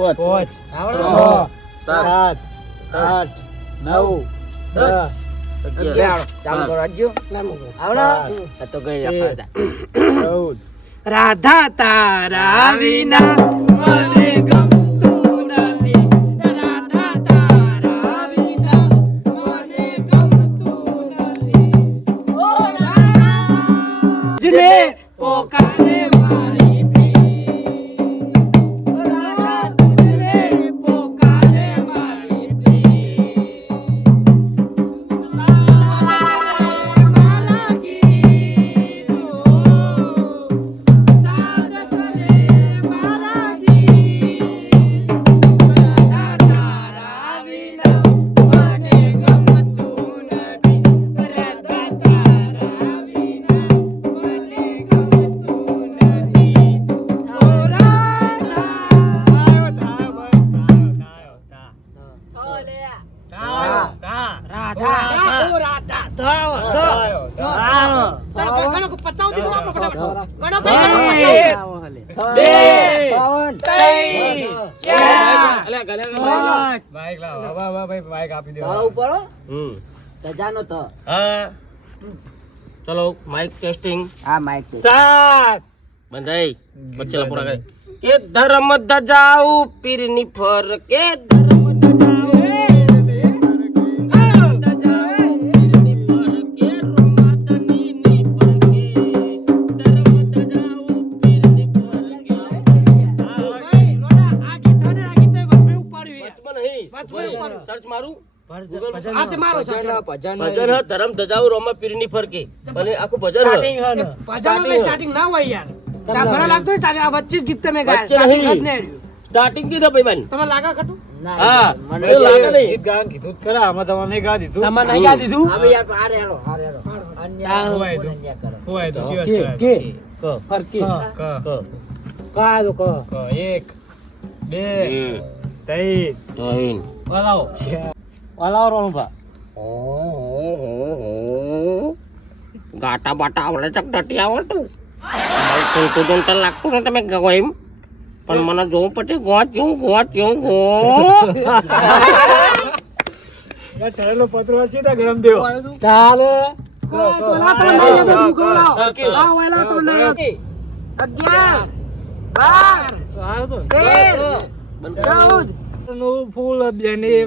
5 6 7 8 9 10 ચાલુ કરો આજ્યો આવડો તો ગઈ આપડા 14 રાધા તારા વિના મને ગમતું નથી રાધા તારા વિના મને ગમતું નથી ઓ રાધા જને પોકારે મારી પ્રીત રાધા તુજને પોકારે મારી પ્રીત મારા ગીતો સાદ કરે મારા ગીત રાધા તારા વિના મને ગમતું નથી રાધા તારા વિના મને ગમતું નથી ઓ રાધા ચલો માઇક ટેસ્ટિંગ હા માઈક સાત બંધાઈ બચ્ચેલા પૂરા કરે કે ધર્મ ધજાઉ પીરની ફર કે ધર્મ ધજાઉ પીરની ફર કે રોમાતની ની પર કે ધર્મ ધજાઉ પીરની ફર કે સર્ચ મારું ભજન હ ધર્મ ધજાઉ રોમા પીરની ફર કે અને આખું ભજન સ્ટાર્ટિંગ ના હોય યાર મને લાગતું સ્ટાર્ટિંગ આ 25 ગીત તમે વચ્ચે નહીં. સ્ટાર્ટિંગ કીધું ભાઈ તમે લાગા ખટું હા મને મને લાગે નહીં એક ગાન કીધું ખરા આમાં તમને ગા દીધું તમને નહીં ગા દીધું હવે યાર હારે હેલો અન્ય હોય તો કે ક ફરકી ક કા દો ક 1 2 3 તોઈન બોલાવો બોલાવો રોણભા ગાટા બાટા આવડે ચક ડટી આવડતું તો લાગતું ને તમે ગો એમ પણ મને જોવું પડે ગોચ્યું ગો ઠરેલો પત્રો છે ને ગરમ દેવો ચાલે નું ફૂલ બેને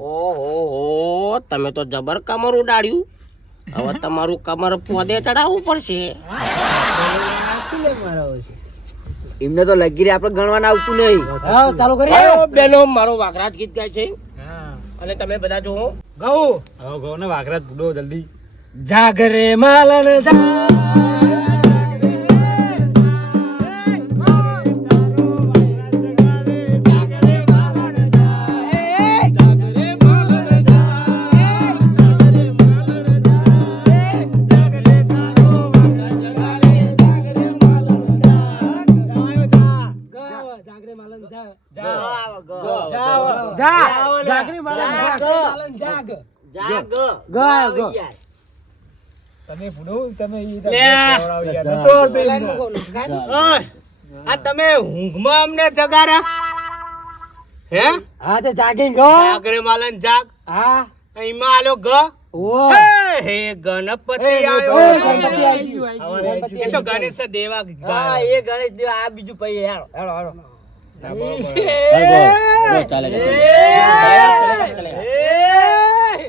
ઓહો તમે તો જબર કમર ઉડાડ્યું હવે તમારું કમર પોદે ચડાવવું પડશે એમને તો લગીરે આપણે ગણવાના આવતું નહીં ચાલુ અરે બેનો મારો વાઘરાજ ગીત ગાય છે અને તમે બધા જો ગૌ હવે ગૌ ને વાઘરાજ ભૂડો જલ્દી જાગરે માલન તમે ભૂડો તમે આ તમે ઊંઘમાં અમને જગાડ્યા હે હા તે જાગીને ગો જાગરે માલન જાગ હા એમાં આલો ગ ઓ હે ગણપતિ આવ્યો ગણપતિ આવી ગયું એ તો ગણેશ દેવા હા એ ગણેશ દેવ આ બીજું પૈ હેલો હેલો હેલો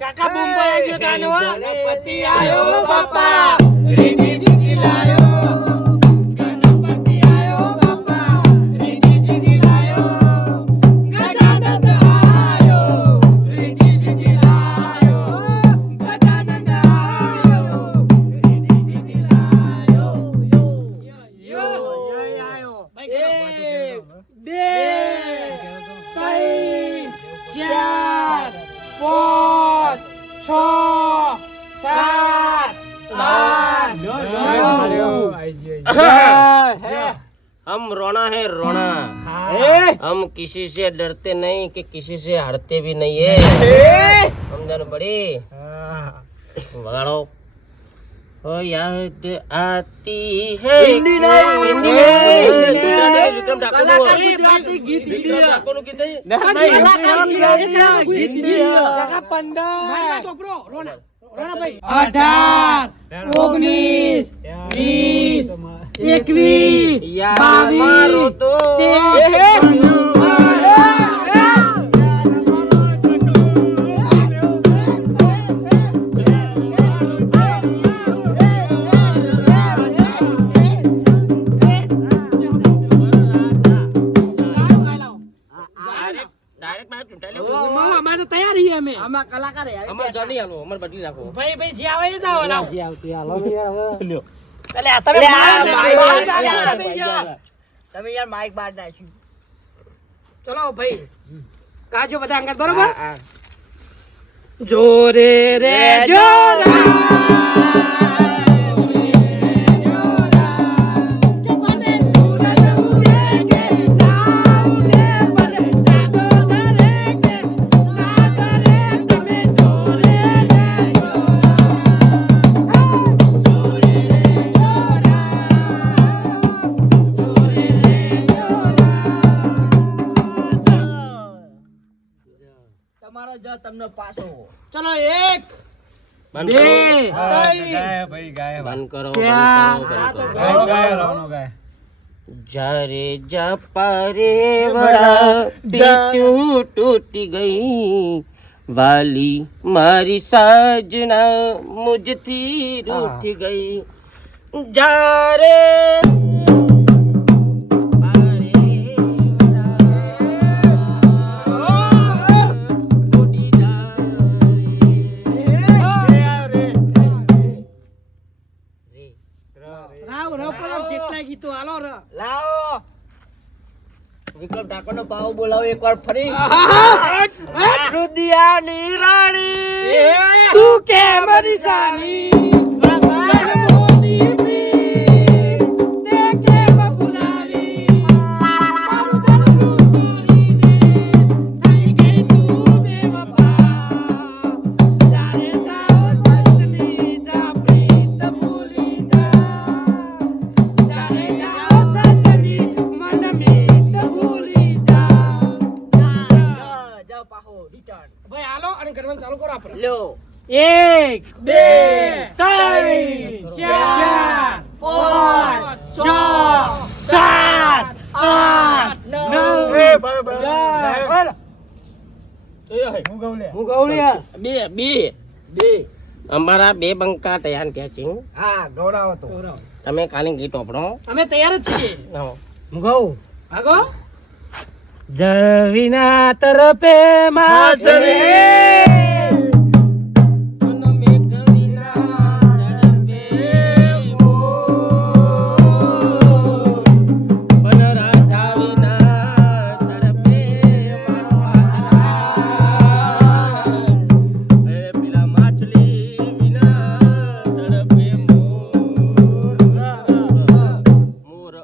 કાકા મુંબઈ આવ્યો ગાનો ગણપતિ આવ્યો બાપા રીતિ સીધી લાયો ગણપતિ આવ્યો બાપા રીતિ સીધી લાયો ગજાનંદ આવ્યો રીતિ સીધી લાયો ગજાનંદ આવ્યો રીતિ સીધી લાયો યો આયો એક બે ત્રણ ચાર પાંચ છ हम रोना है रोना हम किसी से डरते नहीं कि किसी से हारते भी नहीं है समझन पड़ी वगाड़ो ओ याद आती है हिंदी विक्रम ठाकुर છોકરો રોના ભાઈ 18 19 20 21 यार मारो तो डायरेक्ट मैं चुंटा ले અમારે તો તૈયારી છે અમે આમાં કલાકાર હે અમાર જાની હાલો અમાર બદલી નાખો ભાઈ જે આવે એ જાવ લાવ જે આવતી હાલો યાર લ્યો એટલે આ તમે તમે યાર માઈક બાર નાખ્યું ચલો ભાઈ ગાજો બધા અંગત બરોબર જોરે રે જોરા તમારો જ તમને પાછો ચલો 1 બંધ 2 બંધ કરો ચાર. जा रे जा पारे बड़ा बीतू टूटी गई वाली मारी साजना मुझथी रूठ गई जा रे पारे बड़ा टूटी जा રાવ રાવ જેટલા ગીતો હાલો ર લાવો વિક્રમ ઠાકોર નો પાવ બોલાવો એકવાર ફરી રુદિયાની રાણી તું કે મારી સાની ભાઈ હાલો અને કરવાનું ચાલુ કરો આપણે લ્યો 1 2 3 4 5 6 7 8 9 બે અમારા બે બંકા તૈયાર થયા છે હા ગૌડાવો તો તમે કાલે ગીત ઓપડો અમે તૈયાર જ છીએ ગૌ આગો જવીના તરફે માસરે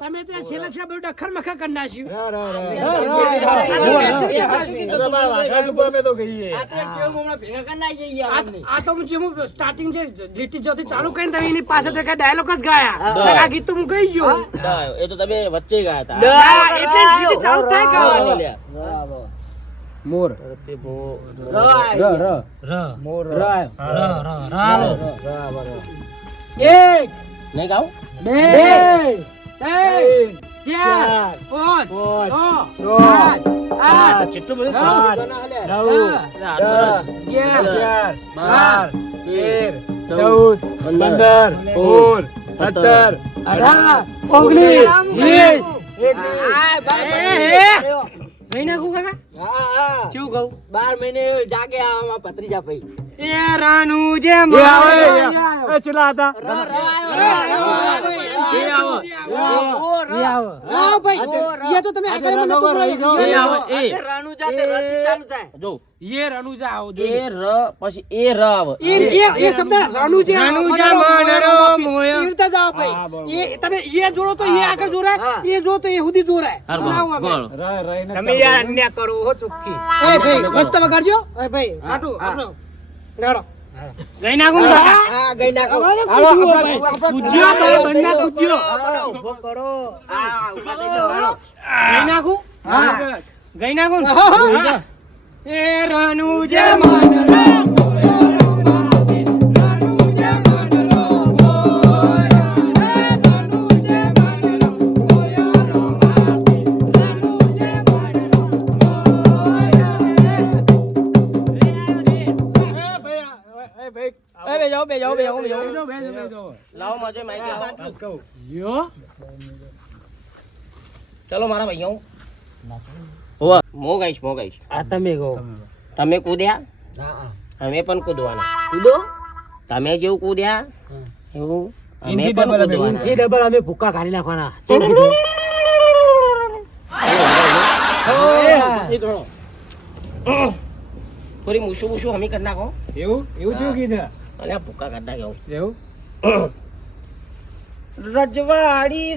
તમે તો છેલ્લા છેલ્લા બધું ડખર મખર કરી નાખ્યું આ તો હું જેમ સ્ટાર્ટિંગ છે લીટી જોથી ચાલુ કરીને તમે એની પાસે તો કઈ ડાયલોગ જ ગાયા આ ગીત તો હું કહી ગયો એ તો તમે વચ્ચે ગયા હતા એટલે લીટી ચાલુ થાય ગાવાની મોર એક નહીં ગાવ 2 3 4 5 6 8 કેટલું બધું 9 મહિના કુ કાકા શું કહું 12 મહિને જાગે આમાં ભત્રીજા ભાઈ એ રાનુ જે તમે ચેલા હતા હા ભાઈ એ તો તમે આગળ મને નતો બોલાવ્યો. એ આવે એ રણુજા તે રથી ચાલુ થાય. જો એ રણુજા આવો એ ર પછી એ ર આવે એ શબ્દ રણુજા મોયા. એ રીતે જ આવે ભાઈ. એ તમે એ જોડો તો એ આગળ જોરાય, એ જો તો એ સુધી જોરાય. ના આવે ભાઈ. તમે યાર અન્ય કરો હો ચોખ્ખી એ ભાઈ મસ્ત વગાડજો. એ ભાઈ કાટુ આપણો ગાડો ગઈ નાખું હા ગઈ નાખો. હાલો આપણે કૂદ્યો ભાઈ બંને કૂદ્યો ઉભો કરો. હા ઉભા થઈ જાઓ. હાલો. ગઈ નાખું હા. ગઈ નાખું હા. એ રણુજા માનરો બે જાઓ લાવો માજે માઈક લાવો ચલો મારા ભાઈઓ હોવા મો ગાઈશ આ તમે કહો. તમે કૂદ્યા હા અમે પણ કૂદવાના કૂદો. તમે જેવું કૂદ્યા એવું અમે ઇનથી પણ ડબલ અમે કૂદવાના. ઇનથી ડબલ અમે ભૂકા કાઢી નાખવાના. થોડી મૂછું હમી કરી નાખો એવું થયું કીધું અને આ ભૂકા કાઢ નાખ્યો એવું રજવાડી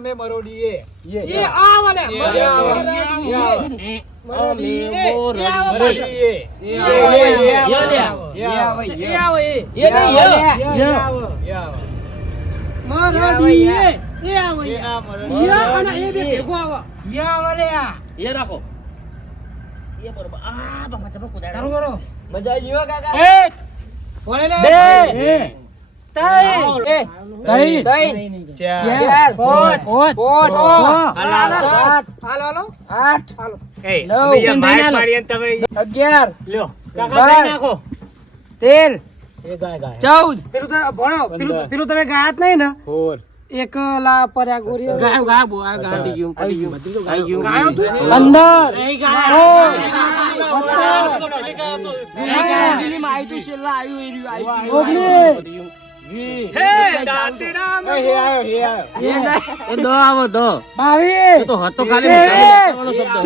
અમે મરોડીએ એ આ વાલે એ રાખો એ બરોબર આ બાપા તમે કુદાડો મજા આવી ગયો કાકા. ચાર હાલો એ અમે યાર માઈક મારીએ ને તમે 11 લ્યો કાકા ગઈ નાખો. 13 એ ગાય ગાય 14 પેલું તો ભણો પેલું તમે ગાયત નહીં ને ફોર એકલા પરયા ગોરી પડી ગયું આવી ગયું ગાયો તું 15 તો હતો ખાલી મોટાવાનો શબ્દ તો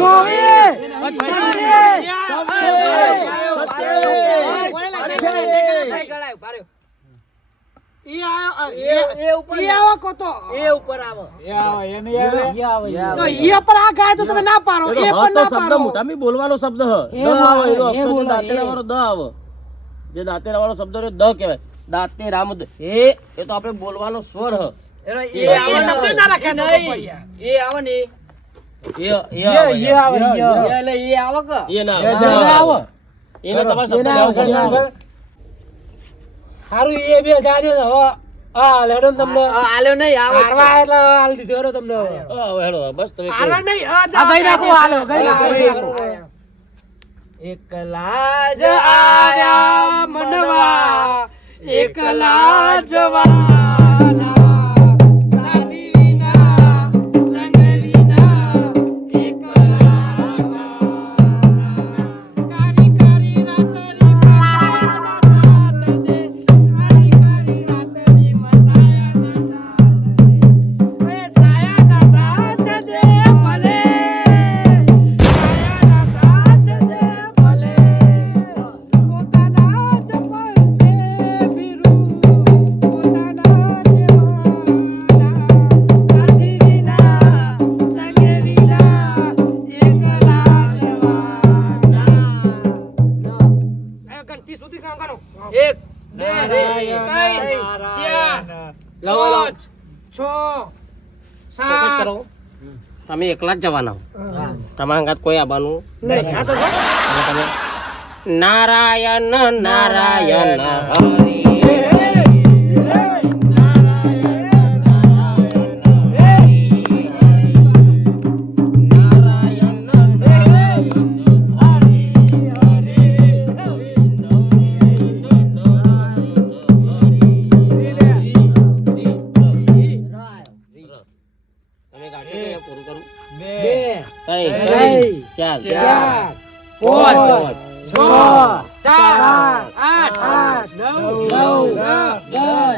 ઈ પર આ ગાય તો તમે ના પાડો એ પણ ના શબ્દ પાડો મોટામી બોલવાનો શબ્દ હ દ આવે એનો અક્ષર જે દાંતેરા વાળો દ આવે જે દાંતેરા વાળો શબ્દ રે દ કહેવાય દાંતેરામ એ તો આપણે બોલવાનો સ્વર હ એ શબ્દ ના રાખે એ આવે ને એ આવે એટલે એ આવે કે એ ના આવે એને તમારે શબ્દ લેવો પડે હારું એ બે જાજો હવે આ લેડો તમને આલ્યો નહીં આવે મારવા એટલે આલ દીધો રો તમને હવે હવે હેડો બસ તમે આવા નહીં આ ગઈ નાખો હાલો ગઈ નાખો એકલા જ આયા મનવા એકલા જવાના સાથી વિના સંગ વિના એકલા કારી કારી રાતરી મસાયા સાથ દે કારી કારી રાતરી મસાયા સાથ દે સાયા સાથ દે ભલે સાયા સાથ દે ભલે પોતાના ચપલ દે ભીરું પોતાના તમે એકલા જ જવાના તમારા ઘાત કોઈ આવવાનું નહીં આ તો જો. તમે નારાયણ નારાયણ હરિ ચાલ ચાર, પાંચ, છ, સાત, આઠ, નવ, 10,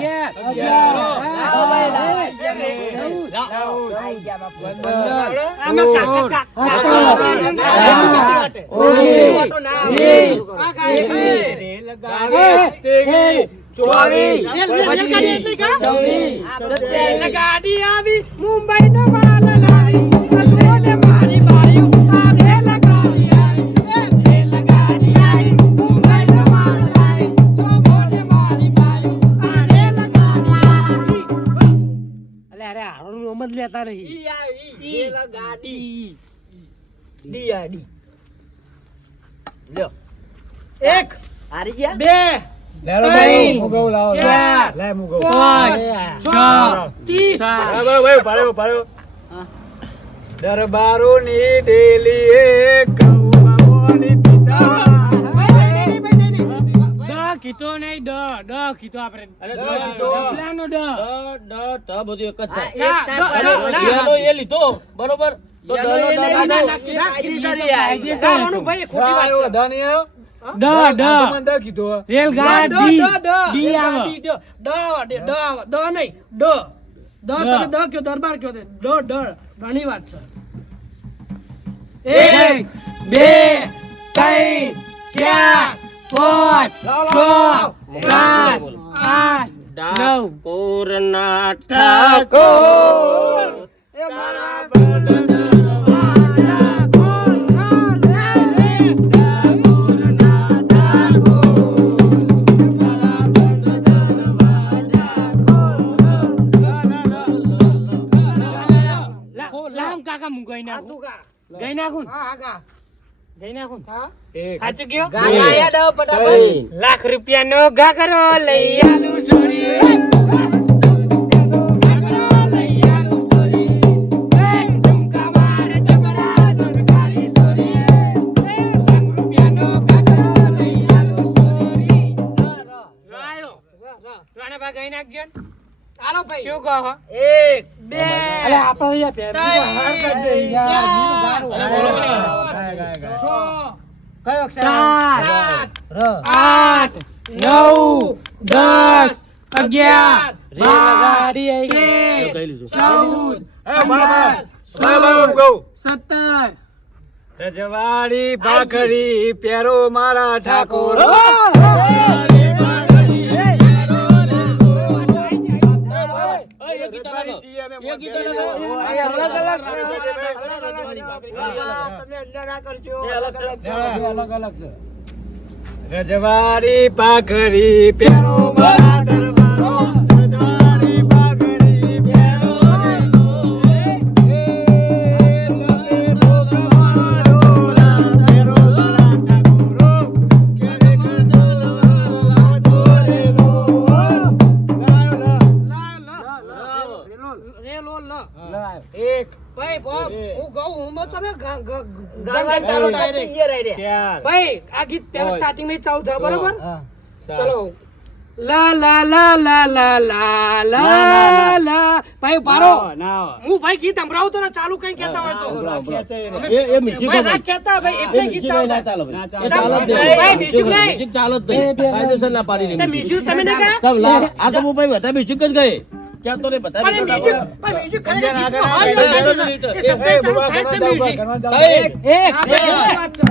11, ગાડી આવી મુંબઈ નો માલ લાવી રજવાને મારી બાયું આવે લગાડી આવી લગાડી આવી મુંબઈ નો માલ લાવી રજવાને મારી બાયું આવે લગાડી આવી અરે હારું નામ જ લેતા નહીં. એક બે લેડો ભાઈ મુગો લાવો ચાર, લે મુગો 5 6 30 પાડ્યો દરબારોની ડેલી એ કૌવાઓની પિતા દ કીધો નહીં ડ કીધો આપણે અરે ડ કીધો. ડબલાનો ડ. બધું એક જ થાય યેલો એ લીધો બરોબર તો ના, ભાઈ એ ખોટી વાત છે. વધારે નહીં આવ્યો? ડ તમે દ કીધો રેલગાડી ડી આવે. તમે દ કયો દરબાર કયો ઘણી વાત છે. 1 2 3 4 5 6 7 8 9 ડાકોર ના ઠાકોર લામ કાકા હું ગઈ નાખું ગઈ નાખું એક સાચું કયો ત્રણ, લાખ રૂપિયાનો ઘા કરો લઈ આલું સોરી હાલો ભાઈ શું કહો 1 2 અલે આપણે અહીંયા કયો અક્ષર 8 9 10 11 ગાડી આવી ગઈ 17 રજવાડી ભાખરી પેરો મારા ઠાકોર રજવાડી ભાખરી પેરો મારા દરબારો રજવાડી ભાખરી પેરો એક ભાઈ હું કહું હું તમે ગાન ચાલુ ડાયરેક્ટ ભાઈ આ ગીત પેલા સ્ટાર્ટિંગ માં ચાલુ થયો બરોબર ચલો લા લા લા લા લા લા લા લા ભાઈ પારો હું ભાઈ ગીત સંભળાવું તો ને ચાલુ કઈ કહેતા હોય તો ભાઈ ના કહેતા ભાઈ એટલે ગીત ચાલુ ભાઈ મ્યુઝિક નહીં ચાલો જ નહીં કાયદેસર ના પાડી તે મ્યુઝિક તમે ને કહા તમ લા આ તો ભાઈ બધા મ્યુઝિક જ ગયે ક્યાં તો રે બધા પણ મ્યુઝિક ખરેખર ગીતમાં હાલ નથી એ શબ્દ ચાલુ થાય છે મ્યુઝિક એક આ ભાઈ વાત છે